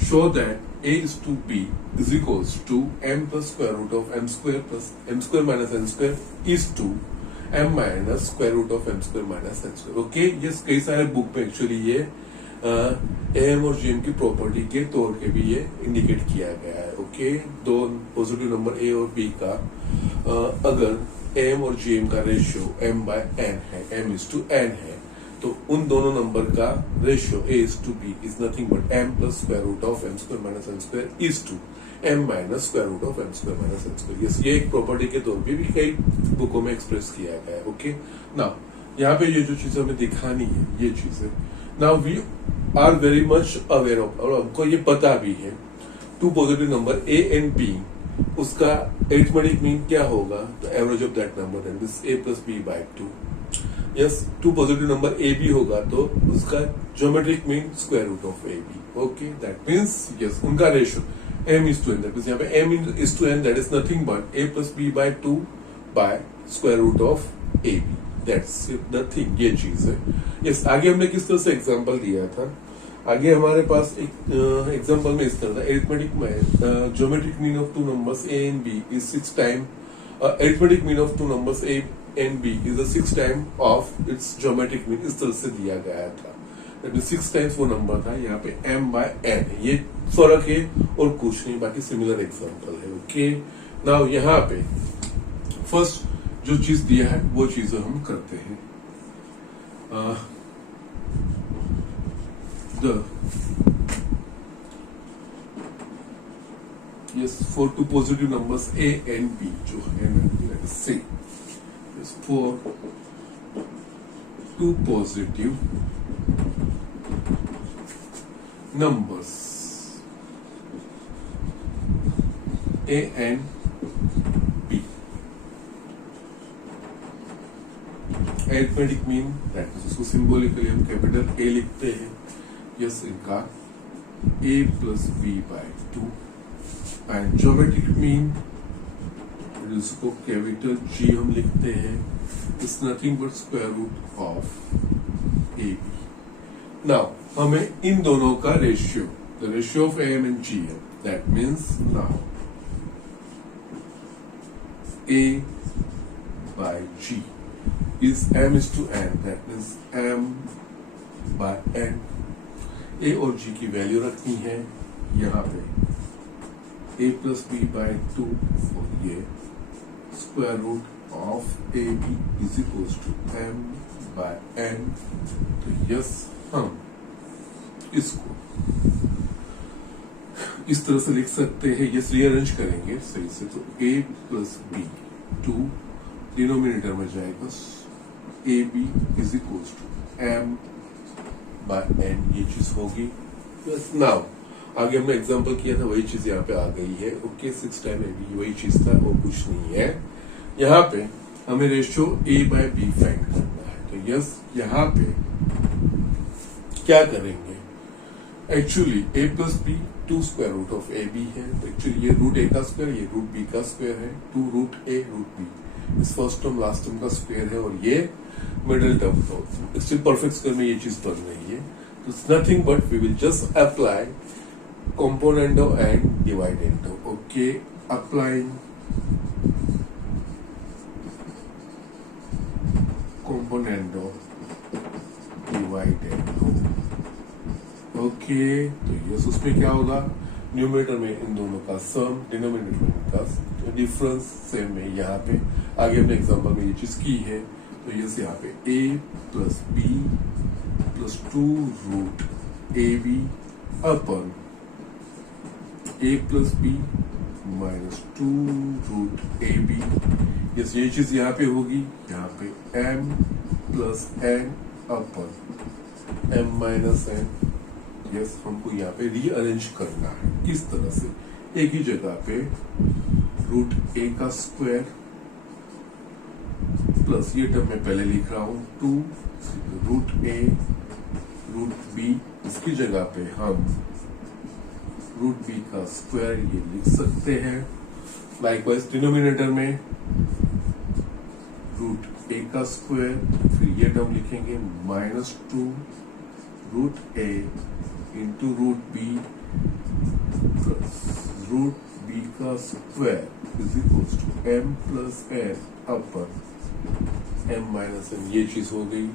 Show that A is to B is equals to M plus square root of M square plus M square minus N square is to M minus square root of M square minus N square. Okay, yes, कई सारे book में actually ये AM और GM की property के तौर पे भी ये इंडिकेट किया गया है। ओके, दो पॉजिटिव नंबर A और B का अगर M और GM का रेशियो M बाय N है, M इज टू N है, तो उन दोनों नंबर का ratio A is to B is nothing but M plus square root of M square minus N square is to M minus square root of M square minus N square. Yes, ये एक property के तौर पे भी कई बुकों में express किया गया है। ओके, नाउ यहाँ पे ये जो चीजें हमें दिखानी है, ये चीजें now we are very much aware of, और हमको ये पता भी है two positive number A and B, उसका अरिथमेटिक मीन क्या होगा, तो average of that number and this A plus B by 2। Yes, two positive number A B होगा तो उसका geometric mean square root of A B। Okay, that means yes उनका ratio M is to N, that means यहाँ पे M is to N, that is nothing but A plus B by 2 by square root of A B। That's the thing, ये चीज है। Yes, आगे हमने किस तरह से एग्जाम्पल दिया था, आगे हमारे पास एक एग्जांपल में इस तरह था, अरिथमेटिक में geometric mean of two numbers A and B is 6 time, arithmetic mean of two numbers A and B is the 6 time of its geometric mean, इस तरह से दिया गया था। 6 टाइम्स वो नंबर था, यहाँ पे M बाय N है, ये फर्क है और कुछ नहीं, बाकी सिमिलर एग्जाम्पल है। ओके, नाउ यहाँ पे फर्स्ट जो चीज दिया है वो चीजें हम करते हैं। For two positive numbers A and B, जो है let us say, yes, for two positive numbers A and B, arithmetic mean, that is उसको सिंबॉलिकली हम कैपिटल A लिखते हैं। यस, इनका A plus B by 2 and geometric mean इसको capital G हम लिखते हैं, it's nothing but square root of AB। Now हमें इन दोनों का ratio, the ratio of AM and G है, that means now A by G is M is to N, that means M by N। A और G की value रखनी है यहाँ पे, A प्लस B बाय 2 और ये square root of AB is equal to M by N। तो yes, हम इसको इस तरह से लिख सकते हैं, यस रीअरेंज करेंगे सही से तो A प्लस B 2 डिनोमिनेटर में जाएगा AB is equal to M by N, ये चीज होगी। नाउ आगे हमने एग्जांपल किया था, वही चीज यहाँ पे आ गई है। ओके, 6 टाइम AB वही चीज था और कुछ नहीं है। यहाँ पे हमें ratio A by B find करना है, तो यस यहाँ पे क्या करेंगे? Actually a plus B 2 square root of A B है, तो एक्चुअली ये रूट ए का स्क्वायर, ये रूट बी का स्क्वायर है, 2 रूट ए रूट बी, इस फर्स्ट टर्म लास्ट टर्म का स्क्वायर है, और ये मिडिल टर्म का स्टिल परफेक्ट स्क्वायर में ये चीज बन रही है। तो it's nothing but we will just apply componendo and dividendo. Okay, applying componendo dividendo. Okay, तो यस उसमें क्या होगा, न्यूमरेटर में इन दोनों का सम, डिनोमिनेटर में इनका डिफरेंस, सेम में यहाँ पे आगे हमने एग्जांपल में ये चीज की है। तो यस यहाँ पे a plus B plus 2 root A B upon a plus B minus 2 root A B. Yes ये चीज यहाँ पे होगी, यहाँ पे m plus n upon m minus n। Yes हमको यहाँ पे रीअरेंज करना है किस तरह से, एक ही जगह पे रूट a का स्क्वायर प्लस ये टर्म मैं पहले लिख रहा हूं 2 रूट a रूट b, इसकी जगह पे हम रूट बी का स्क्वायर ये लिख सकते हैं। लाइकवाइज डिनोमिनेटर में रूट ए का स्क्वायर, फिर ये टर्म लिखेंगे minus 2 root a into root b plus root B का square is equals to M plus N upon M minus N. ये चीज हो गई,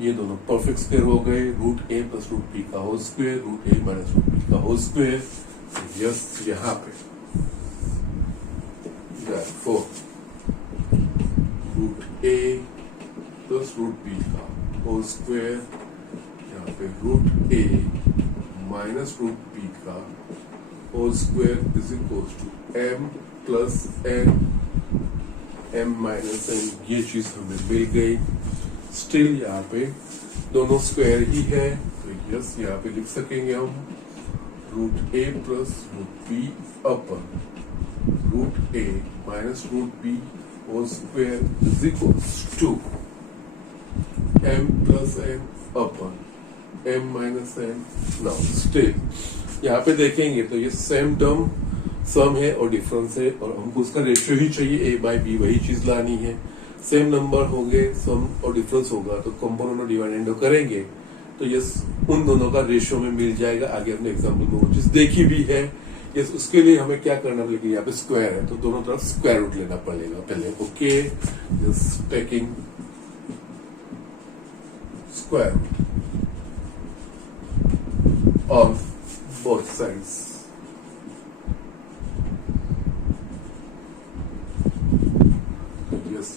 ये दोनों परफेक्ट स्क्वायर हो गए, रूट ए प्लस रूट बी का होल स्क्वायर, रूट ए माइनस रूट बी का होल स्क्वायर। यस यहाँ पे रूट ए प्लस रूट बी का होल स्क्वायर, यहाँ पे रूट ए माइनस रूट बी का whole square is equals to M plus N M minus N. ये चीज हमें मिल गई। स्टिल यहाँ पे दोनों स्क्वायर ही है, तो यस यहाँ पे लिख सकेंगे हम root A plus root B upon root A minus root B whole square is equals to M plus N upon M minus N. Now still यहाँ पे देखेंगे तो ये सेम टर्म सम है और डिफरेंस है, और हमको उसका रेशियो ही चाहिए, ए बाई बी वही चीज लानी है। सेम नंबर होंगे, सम और डिफरेंस होगा, तो कंपोनेंट और डिवाइडेंडो करेंगे तो यस उन दोनों का रेशियो में मिल जाएगा। आगे अपने एग्जाम्पल में वो चीज देखी भी है। यस उसके लिए हमें क्या करना पड़ेगा, यहाँ पे स्क्वायर है तो दोनों तरफ स्क्वायर रूट लेना पड़ेगा पहले। Okay, just taking square root on both sides.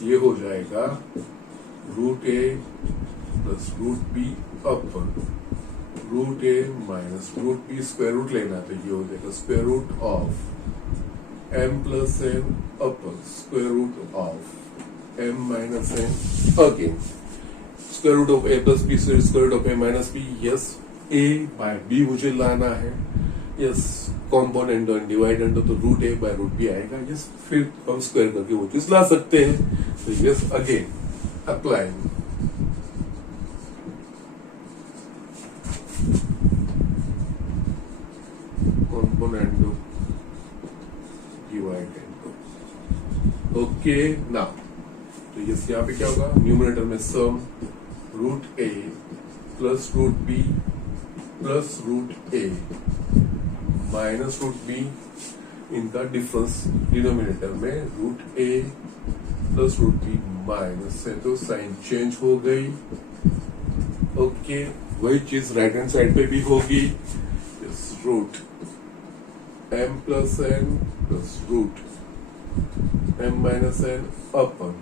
ये हो जाएगा रूट ए plus root B upon root ए minus root b, square root लेना तो ये हो जाएगा square root of m plus N upon square root of m minus n. Again square root of a plus b square root of a minus b. Yes a by b मुझे लाना है। Yes component और dividend तो root A by root B आएगा। Yes फिर हम square करके वो चीज ला सकते हैं। तो yes again applying component dividend. Okay ना, तो यस यहाँ पे क्या होगा, न्यूमरेटर में सम रूट ए plus root b plus root ए माइनस रूट बी, इनका डिफरेंस डिनोमिनेटर में रूट ए प्लस रूट बी माइनस है तो साइन चेंज हो गई। ओके, वही चीज राइट हैंड साइड पे भी होगी। Root m plus n plus root m minus n upon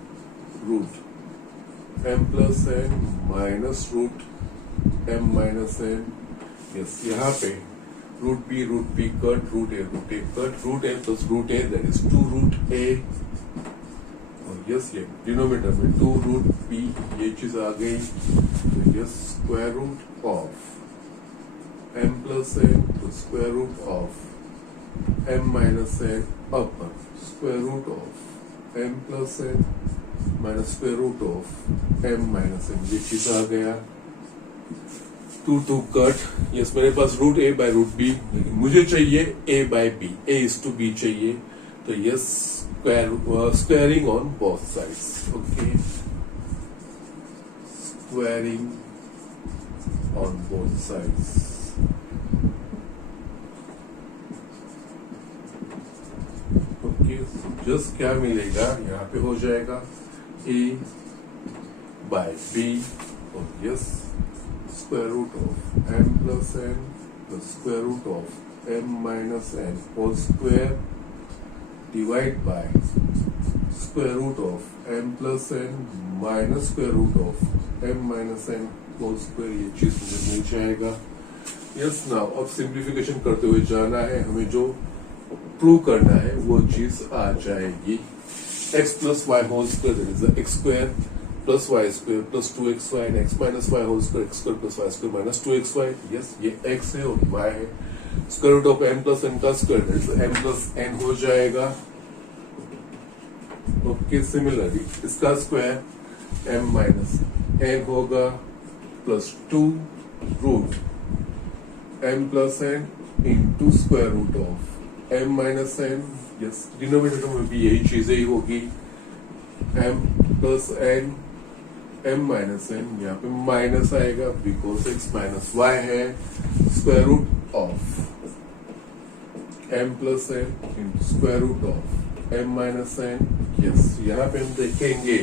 root m plus n minus root m minus n. Yes यहाँ पे root b cut root a cut root A plus root a that is 2 root a, और yes ये denominator में 2 root B ये चीज आ गई। तो yes square root of m plus n तो square root of m minus n upon square root of m plus n minus square root of m minus N, ये चीज आ गया। Two cut. यस, मेरे पास root A by root b, मुझे चाहिए a by b, a is to b चाहिए, तो yes squaring on both sides. Okay, squaring on both sides. Okay, just क्या मिलेगा, यहाँ पे हो जाएगा ए बाय बी और yes square root of m plus n plus square root of m minus n whole square divide by square root of m plus n minus square root of m minus n whole square, ये चीज मुझे मिल जाएगा। Yes, now अब simplification करते हुए जाना है, हमें जो प्रूव करना है वो चीज आ जाएगी। x plus y whole square, that is x square plus y square plus 2xy and x minus y whole square, x square plus y square minus 2xy। Yes, ये x है और y है। Square root of m plus n का स्क्वायर m plus n हो जाएगा। Okay, similarly इसका square m minus n होगा plus 2 root m plus n into square root of m minus n। Yes, denominator में भी यही चीजें ही होगी, m plus n m minus n, यहाँ पे माइनस आएगा बिकॉज x माइनस y है, square root of m plus n into square root of m minus n। Yes, यहाँ पे हम देखेंगे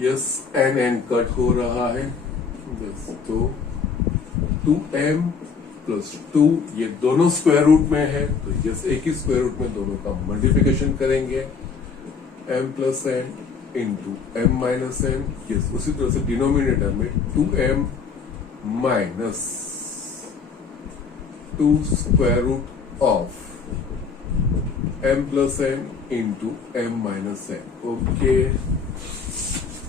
यस n कट हो रहा है, यस, तो 2m प्लस 2 ये दोनों स्क्वायर रूट में है, तो यस एक ही स्क्वायर रूट में दोनों का मल्टीप्लिकेशन करेंगे, m plus n into m minus n। Yes, उसी तरह से डिनोमिनेटर में 2m minus 2 square root of m plus n into m minus n। Okay,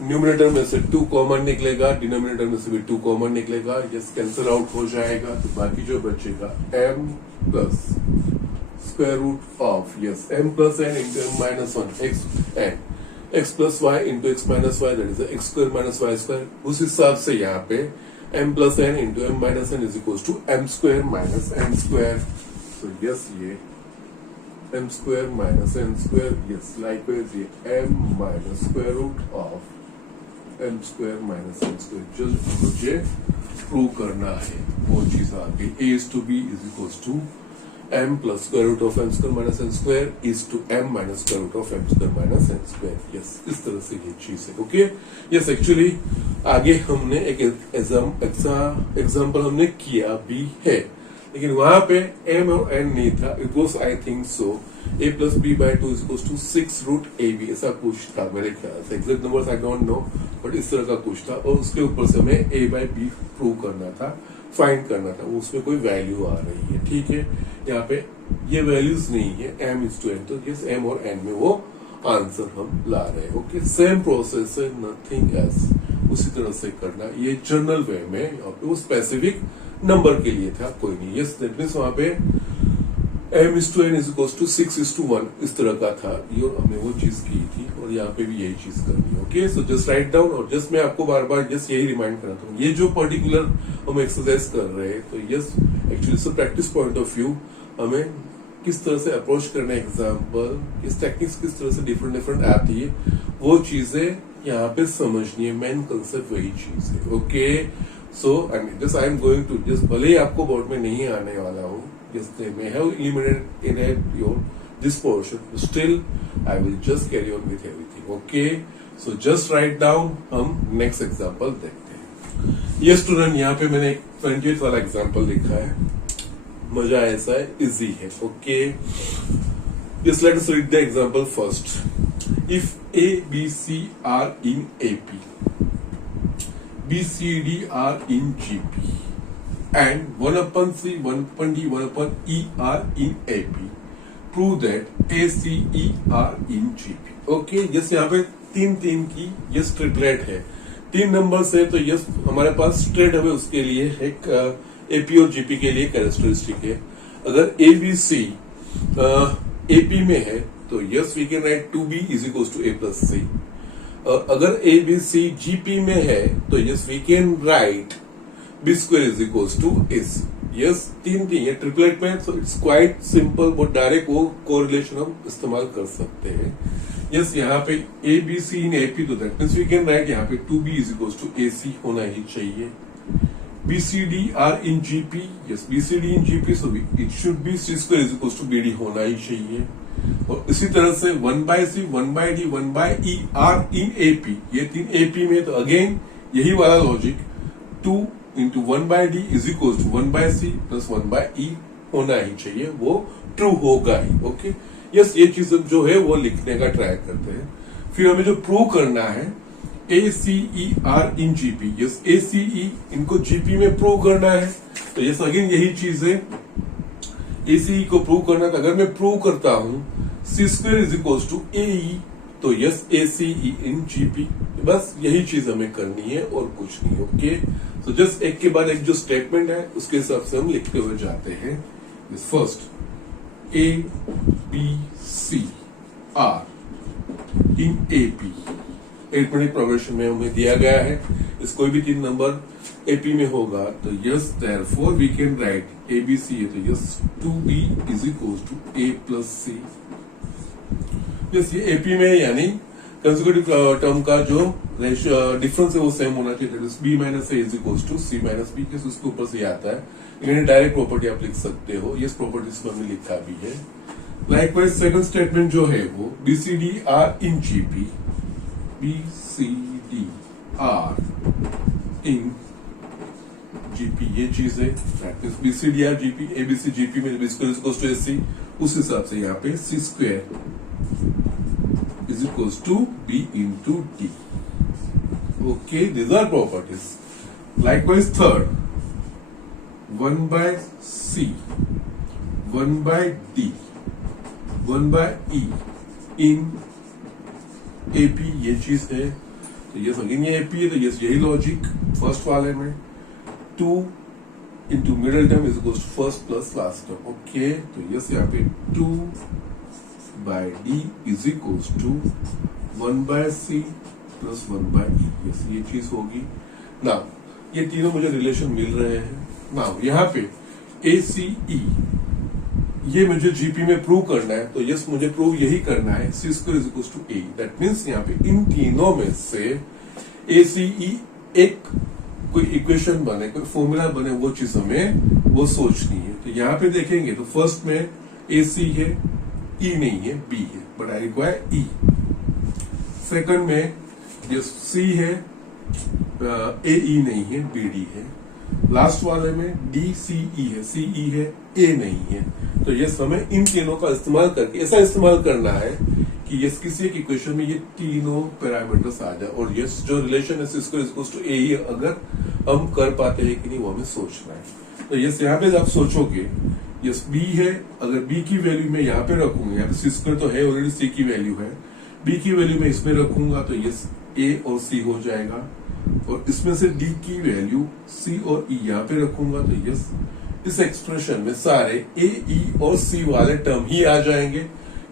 numerator में से 2 कॉमन निकलेगा, डिनोमिनेटर में से भी 2 कॉमन निकलेगा, यस कैंसिल आउट हो जाएगा, तो बाकी जो बचेगा m plus square root of yes m plus n into m minus 1 x plus y into x minus y, that is x square minus y square. उस हिसाब से यहाँ पे m plus n into m minus n is equal to m square minus n square. तो yes ये m square minus n square, yes likewise ये m minus square root of m square minus n square, जो मुझे prove करना है वो चीज आ गई। a is to b is equal to m plus square root of m square minus n square is to m minus square root of m square minus n square। Yes, इस तरह से ये चीज है। ओके, यस एक्चुअली आगे हमने एक example हमने किया भी है, लेकिन वहां पे m और n नहीं था, it was I think so a plus B by 2 is equal to 6 root A B, ऐसा कुछ था मेरे ख्याल से, exact numbers I don't know, but इस तरह का कुछ था, और उसके ऊपर से हमें a बाई बी प्रूव करना था, फाइंड करना था, उसमें कोई वैल्यू आ रही है। ठीक है, यहाँ पे ये वैल्यूज नहीं है, m इज टू n, तो यस m और n में वो आंसर हम ला रहे हैं। ओके, सेम प्रोसेस है, नथिंग एल्स, उसी तरह से करना। ये जनरल वे में, यहाँ पे वो स्पेसिफिक नंबर के लिए था, कोई नहीं। यस, दैट मीन्स वहां पे m is to n is equal to 6 is to 1 इस तरह का था, ये हमने वो चीज की थी, और यहाँ पे भी यही चीज करनी है। Okay, so just write down, और जस्ट मैं आपको बार बार जस्ट यही रिमाइंड कराता हूँ, ये जो पर्टिकुलर हम एक्सरसाइज कर रहे हैं, तो यस एक्चुअली से प्रैक्टिस पॉइंट ऑफ व्यू हमें किस तरह से अप्रोच करना है एग्जाम्पल, किस टेक्निक्स किस तरह से डिफरेंट आती है, वो चीजें यहाँ पे समझनी है, मेन कंसेप्ट वही चीज है। Okay, so just I am going to just, भले ही आपको बोर्ड में नहीं आने वाला हूँ, just they may have eliminated in your this portion, still I will just carry on with everything। okay, so just write down, हम next example देखते हैं। ये स्टूडेंट यहाँ पे मैंने 28 वाला एग्जाम्पल लिखा है, मजा ऐसा है, इजी है। Okay, just let us read the example first। if A, B, C are in AP, B, C, D are in GP and 1/C, 1/D, 1/E are in AP, prove that A, C, E are in GP। Okay, yes यहाँ पे 3 की yes triplet है, 3 numbers है, तो yes हमारे पास straight away उसके लिए एक एपी और जीपी के लिए कैरेक्टरिस्टिक है। अगर ए बी सी एपी में है तो yes we can write 2b is equal to a plus c. अगर ए बी सी जीपी में है तो yes we can write B square is equals to AC। Yes, तीन नहीं है ट्रिपलेट में, सो इट्स क्वाइट सिंपल, वो direct वो कोरिलेशन हम इस्तेमाल कर सकते हैं। यस, यहाँ पे ABC इन AP, तो that means we can write यहाँ पे 2B is equals to AC होना ही चाहिए। BCD are in GP, yes BCD in GP, so it should be C square is equals to BD होना ही चाहिए। और इसी तरह से 1/C 1/D 1/E are in AP, ये तीन AP में, तो अगेन यही वाला logic 2 into 1/D is equal to 1/C plus 1/E होना ही चाहिए, वो ट्रू होगा ही। ओके, यस, ये चीज जो है वो लिखने का ट्राई करते हैं। फिर हमें जो प्रूव करना है ACE are in GP, yes ACE इनको GP में प्रूव करना है, तो यस अगेन यही चीज है, ACE को प्रूव करना है। तो अगर मैं प्रूव करता हूं C square is equal to AE, तो यस ACE इन GP, बस यही चीज हमें करनी है और कुछ नहीं। ओके, तो जस्ट एक के बाद एक जो स्टेटमेंट है उसके हिसाब से हम लिखते हुए जाते हैं। First ABC are in AP, arithmetic progression में हमें दिया गया है, इस कोई भी 3 नंबर AP में होगा, तो yes therefore we can write ABC है, तो yes 2B is equal to A plus C। Yes, ये AP में यानी कंसेक्यूटिव टर्म का जो डिफरेंस है वो सेम होना चाहिए, that is B minus A is equal to C minus B, के उसके ऊपर से ही आता है, लेकिन डायरेक्ट प्रॉपर्टी आप लिख सकते हो, यस प्रॉपर्टीज में हमने लिखा भी है। लाइकवाइज सेकंड स्टेटमेंट जो है वो BCD are in GP, BCD are in GP, ये चीज है, that means BCD are GP, ABC GP में B square is equal to AC, उस हिसाब से यहाँ पे C square is equals to B into D. Okay, these are properties. Likewise, third, 1/C, 1/D, 1/E in AP, ये चीज है, तो यस अगेन ये AP है, तो यस यही लॉजिक फर्स्ट वाले में 2 into middle term is equal to first plus last term. Okay, तो यस यहाँ पे 2/D is equals to 1/C plus 1/E, yes ये चीज होगी ना। ये तीनों मुझे रिलेशन मिल रहे हैं ना। यहाँ पे ACE ये मुझे GP में प्रूव करना है, तो यस मुझे प्रूव यही करना है C square is equals to A, that means यहाँ पे इन तीनों में से ACE एक कोई इक्वेशन बने, कोई फॉर्मूला बने, वो चीज हमें वो सोचनी है। तो यहाँ पे देखेंगे तो फर्स्ट में AC है, E नहीं है, B है, but I require E। Second में ये C है, AE नहीं है, BD है। लास्ट वाले में DCE है, CE है, A नहीं है। तो ये हमें इन तीनों का इस्तेमाल करके ऐसा इस्तेमाल करना है कि ये किसी एक इक्वेशन में ये तीनों पैरामीटर्स आ जाए, और ये जो रिलेशन है C square is equal to AE अगर हम कर पाते हैं कि नहीं वो हमें सोचना है। तो ये यहाँ पे आप सोचोगे यस B है, अगर B की वैल्यू मैं यहाँ पे रखूंगा, यहाँ पे C स्क्वायर तो है ऑलरेडी, C की वैल्यू है, B की वैल्यू मैं इसमें रखूंगा तो यस A और C हो जाएगा, और इसमें से D की वैल्यू C और E यहाँ पे रखूंगा तो यस इस एक्सप्रेशन में सारे A, E और C वाले टर्म ही आ जाएंगे।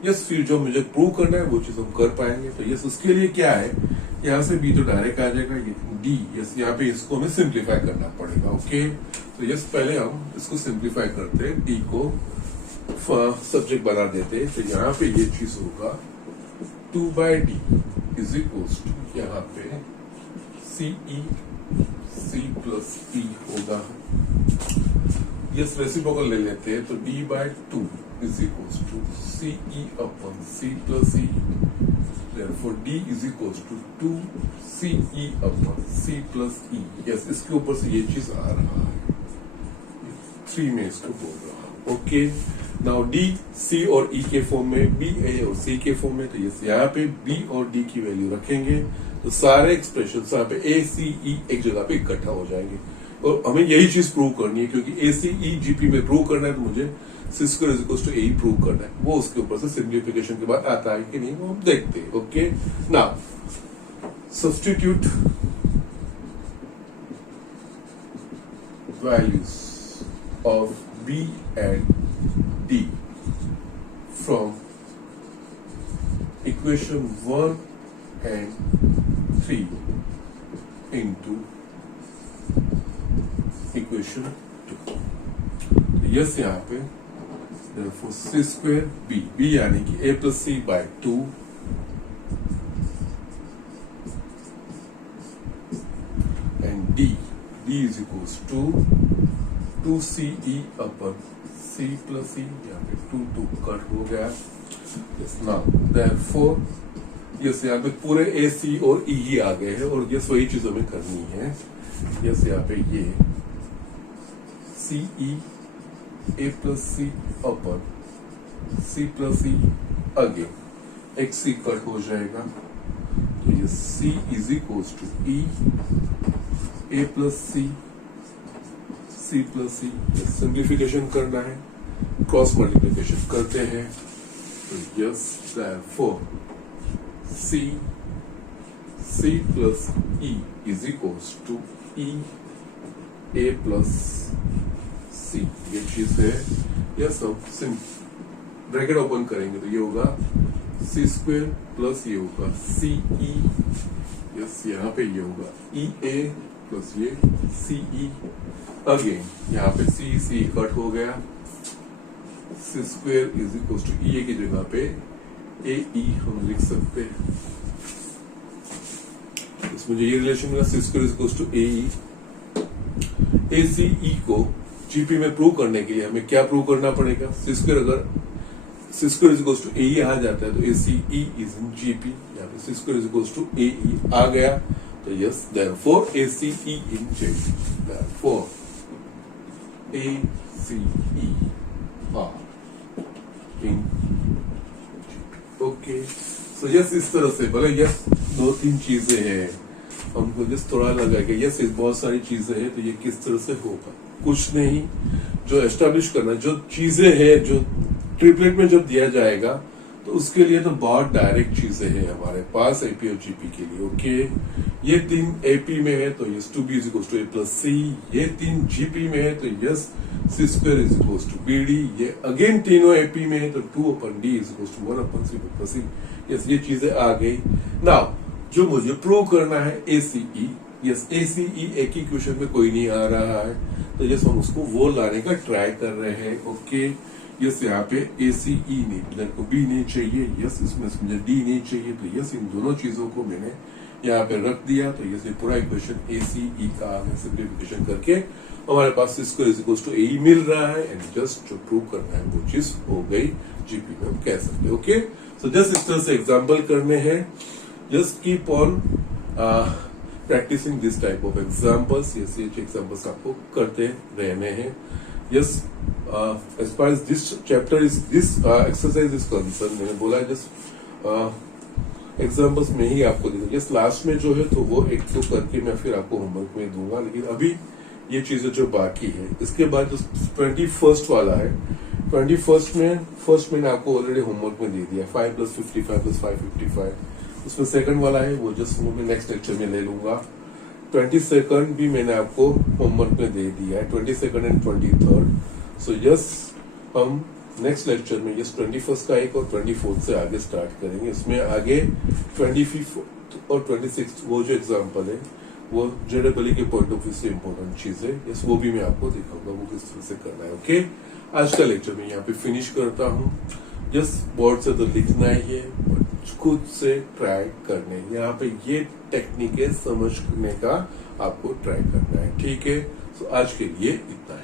यस, फिर जो मुझे प्रूव करना है वो चीज हम कर पाएंगे। तो यस उसके लिए क्या है, यहाँ से B तो डायरेक्ट आ जाएगा, ये D, यस यहाँ पे इसको हमें सिंप्लीफाई करना पड़ेगा। ओके, तो यस पहले हम इसको सिंप्लीफाई करते हैं, D को सब्जेक्ट बना देते हैं, तो यहाँ पे ये चीज होगा 2/D इज इक्वल्स टू यहाँ पे CE C प्लस E होगा। यस रेसिप्रोकल ले लेते हैं, तो D/2 is equals to CE upon C plus E, therefore D is equals to 2CE upon C plus E। Yes इसके ऊपर से ये चीज आ रहा है, 3 में इसको बोल रहा हूं। ओके, नाउ D C और E के फॉर्म में, B A और C के फॉर्म में, तो यस यहाँ पे B और D की वैल्यू रखेंगे तो सारे एक्सप्रेशन यहाँ पे A C E एक जगह पे इकट्ठा हो जाएंगे, और हमें यही चीज प्रूव करनी है, क्योंकि ACE GP में प्रूव करना है तो मुझे C square is equal to AE prove करना है। वो उसके ऊपर से सिंप्लीफिकेशन के बाद आता है कि नहीं वो हम देखते हैं। Okay, now substitute values of B and D from equation 1 and 3 into equation 2। Yes यहाँ पे therefore c square b यानी कि a plus c by 2 and d is equals to 2ce upon c plus e, यहाँ पे 2 cut हो गया। yes, now therefore yes यहाँ पे पूरे ए सी और ई ही आ गए हैं और यस वही चीजों में करनी है। यस यहाँ पे ये c e a plus c upon c plus e again एक सी कट हो जाएगा, तो ये c is equals to e a plus c plus e. Simplification करना है, क्रॉस मल्टीप्लिकेशन करते हैं, तो yes therefore C plus E is equals to E A plus C। ये चीज है। यह सब ब्रैकेट ओपन करेंगे तो ये होगा C स्क्वेयर प्लस ये होगा C E, यस यहाँ पे ये होगा E A प्लस ये C E अगेन यहाँ पे C कट हो गया, C square is equals to E A की जगह पे AE हम लिख सकते हैं। इसमें जो ये रिलेशन मिला c square is equals to AE। ACE को जीपी में प्रूव करने के लिए हमें क्या प्रूव करना पड़ेगा? सी स्क्वायर अगर c square is equals to AE आ जाता है तो ACE इज इन जीपी, यहाँ पे c square is equals to AE आ गया, तो yes therefore ACE in GP, therefore ACE in okay. So yes इस तरह से भले यस 2-3 चीजें हैं, हमको जस्ट थोड़ा लगा कि यस बहुत सारी चीजें हैं, तो ये किस तरह से होगा? कुछ नहीं, जो एस्टेब्लिश करना, जो चीजें हैं जो ट्रिपलेट में जब दिया जाएगा तो उसके लिए तो बहुत डायरेक्ट चीजें हैं हमारे पास एपी और जीपी के लिए। ओके, ये 3 एपी में है तो yes 2b is equals to a plus c, ये 3 जीपी में है तो yes c square is equals to bd, ये अगेन तीनों एपी में है तो 2 upon d is equals to 1 upon c plus c। Yes ये चीजें आ गई। नाउ जो मुझे प्रूव करना है ACE, यस ACE एक ही क्वेश्चन में कोई नहीं आ रहा है, तो यस हम उसको वो लाने का ट्राई कर रहे हैं। ओके, यस यहाँ पे ACE नहीं, इधर को B नहीं चाहिए, यस इसमें मुझे D नहीं चाहिए, तो यस इन दोनों चीजों को मैंने यहाँ पे रख दिया, तो यस ये पूरा इक्वेशन ACE का सिंप्लीफिकेशन करके हमारे पास square is equals to AE मिल रहा है, एंड जस्ट जो प्रूव करना है वो चीज हो गई जीपी में, हम कह सकते हैं। ओके, सो जस्ट इस तरह से एग्जाम्पल करने हैं, just keep on practising this type of examples. Yes ये एग्जाम्पल्स आपको करते रहने हैं। Yes as far as this chapter is this exercise is concerned, मैंने बोला है जस्ट एग्जाम्पल्स में ही आपको देंगे। यस लास्ट में जो है तो वो एक दो करके मैं फिर आपको होमवर्क में दूंगा, लेकिन अभी ये चीजें जो बाकी है, इसके बाद जो 21st वाला है, 21st में फर्स्ट मैंने आपको ऑलरेडी होमवर्क में दे दिया 5 + 55 + 5 55। उसमें सेकंड वाला है वो जस्ट वो मैं नेक्स्ट लेक्चर में ले लूंगा। 22nd भी मैंने आपको होमवर्क में दे दिया है, 22nd and 23rd। So yes हम नेक्स्ट लेक्चर में यस 21st का एक और 24th से आगे स्टार्ट करेंगे। इसमें आगे 25th और 26th वो जो एग्जाम्पल है वो जेडब्ल्यू के पॉइंट ऑफ व्यू से इम्पोर्टेंट चीज है, यस वो भी मैं आपको दिखाऊंगा वो किस तरह से करना है। ओके, आज का लेक्चर मैं यहाँ पे फिनिश करता हूँ। यस बोर्ड से तो लिखना ही है, खुद से ट्राई करने, यहाँ पे ये टेक्निक है समझने का, आपको ट्राई करना है। ठीक है, तो आज के लिए इतना